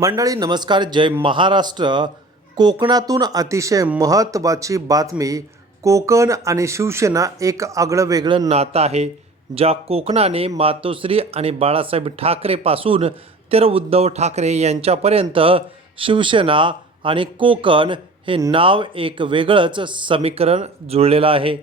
मंडळी नमस्कार. जय महाराष्ट्र. कोकणातून अतिशय महत्त्वाची बातमी कोकण आणि शिवसेना एक आगळं वेगळं नातं आहे ज्या कोकणाने मातोश्री आणि बाळासाहेब ठाकरेपासून तर उद्धव ठाकरे यांच्यापर्यंत शिवसेना आणि कोकण हे नाव एक वेगळंच समीकरण जुळलेलं आहे.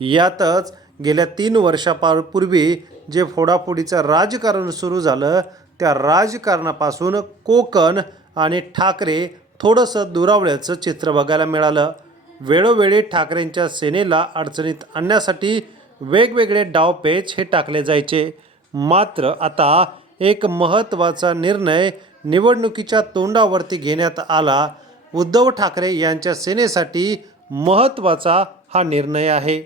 यातच गेल्या तीन वर्षापूर्वी जे फोडाफोडीचं राजकारण सुरू झालं त्या राजकारणापासून कोकण आणि ठाकरे थोडंसं दुरावल्याचं चित्र बघायला मिळालं. वेळोवेळी ठाकरेंच्या सेनेला अडचणीत आणण्यासाठी वेगवेगळे डावपेच हे टाकले जायचे. मात्र आता एक महत्त्वाचा निर्णय निवडणुकीच्या तोंडावरती घेण्यात आला. उद्धव ठाकरे यांच्या सेनेसाठी महत्त्वाचा हा निर्णय आहे.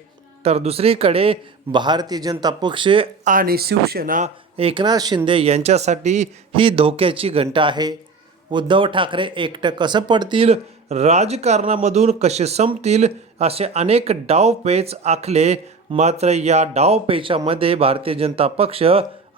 तर दुसरीकडे भारतीय जनता पक्ष आणि शिवसेना एकनाथ शिंदे यांच्यासाठी ही धोक्याची घंटा आहे. उद्धव ठाकरे एकटं कसं पडतील? राजकारणामधून कसे संपतील? असे अनेक डावपेच आखले. मात्र या डावपेचामध्ये भारतीय जनता पक्ष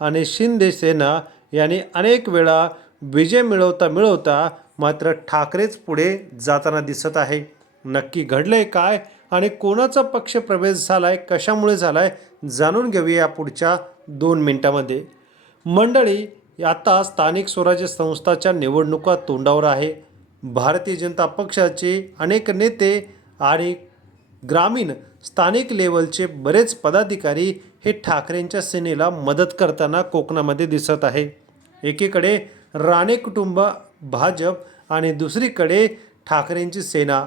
आणि शिंदे सेना यांनी अनेक वेळा विजय मिळवता मिळवता मात्र ठाकरेच पुढे जाताना दिसत आहे. नक्की घडलंय काय? आणि कोणाचा पक्ष प्रवेश झाला आहे कशामुळे झाला आहे जाणून घेऊया या पुढच्या दोन मिनिटामध्ये. मंडळी आता स्थानिक स्वराज्य संस्थाच्या निवडणुका तोंडावर आहे. भारतीय जनता पक्षाचे अनेक नेते आणि ग्रामीण स्थानिक लेवलचे बरेच पदाधिकारी हे ठाकरेंच्या सेनेला मदत करताना कोकणामध्ये दिसत आहे. एकीकडे राणे कुटुंब भाजप आणि दुसरीकडे ठाकरेंची सेना.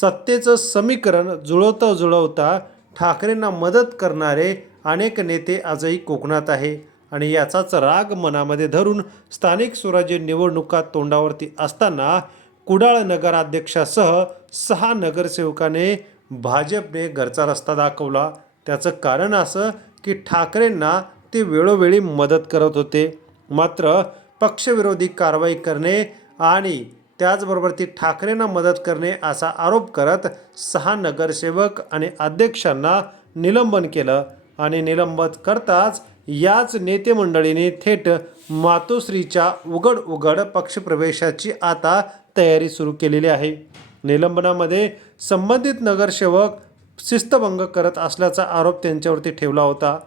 सत्तेचं समीकरण जुळवता जुळवता ठाकरेंना मदत करणारे अनेक नेते आजही कोकणात आहे. आणि याचाच राग मनामध्ये धरून स्थानिक स्वराज्य निवडणुका तोंडावरती असताना कुडाळ नगराध्यक्षासह सहा नगरसेवकाने भाजपने घरचा रस्ता दाखवला. त्याचं कारण असं की ठाकरेंना ते वेळोवेळी मदत करत होते. मात्र पक्षविरोधी कारवाई करणे आणि त्याचबरोबर ती ठाकरेंना मदत करणे असा आरोप करत सहा नगरसेवक आणि अध्यक्षांना निलंबन केलं आणि निलंबन करताच याच नेते मंडळीने थेट मातोश्रीच्या उघड उघड पक्षप्रवेशाची आता तयारी सुरू केलेली आहे. निलंबनामध्ये संबंधित नगरसेवक शिस्तभंग करत असल्याचा आरोप त्यांच्यावरती ठेवला होता.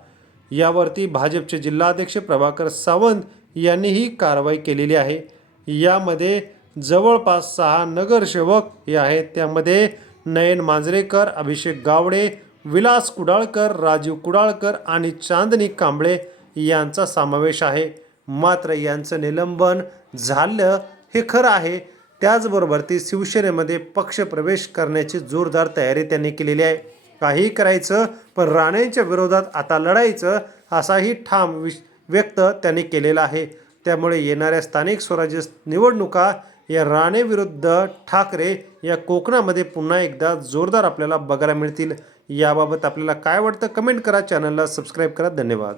यावरती भाजपचे जिल्हाध्यक्ष प्रभाकर सावंत यांनी ही कारवाई केलेली आहे. यामध्ये जवळपास सहा नगरसेवक हे आहेत. त्यामध्ये नयन मांजरेकर अभिषेक गावडे विलास कुडाळकर राजीव कुडाळकर आणि चांदनी कांबळे यांचा समावेश आहे. मात्र यांचं निलंबन झालं हे खरं आहे. त्याचबरोबर ती शिवसेनेमध्ये पक्षप्रवेश करण्याची जोरदार तयारी त्यांनी केलेली आहे. काहीही करायचं पण राणेंच्या विरोधात आता लढायचं असाही ठाम विश व्यक्त त्यांनी केलेला आहे. त्यामुळे येणाऱ्या स्थानिक स्वराज्य निवडणुका या राणेविरुद्ध ठाकरे या कोकणामध्ये पुन्हा एकदा जोरदार आपल्याला बघायला मिळतील. याबाबत आपल्याला काय वाटतं? कमेंट करा. चॅनलला सबस्क्राईब करा. धन्यवाद.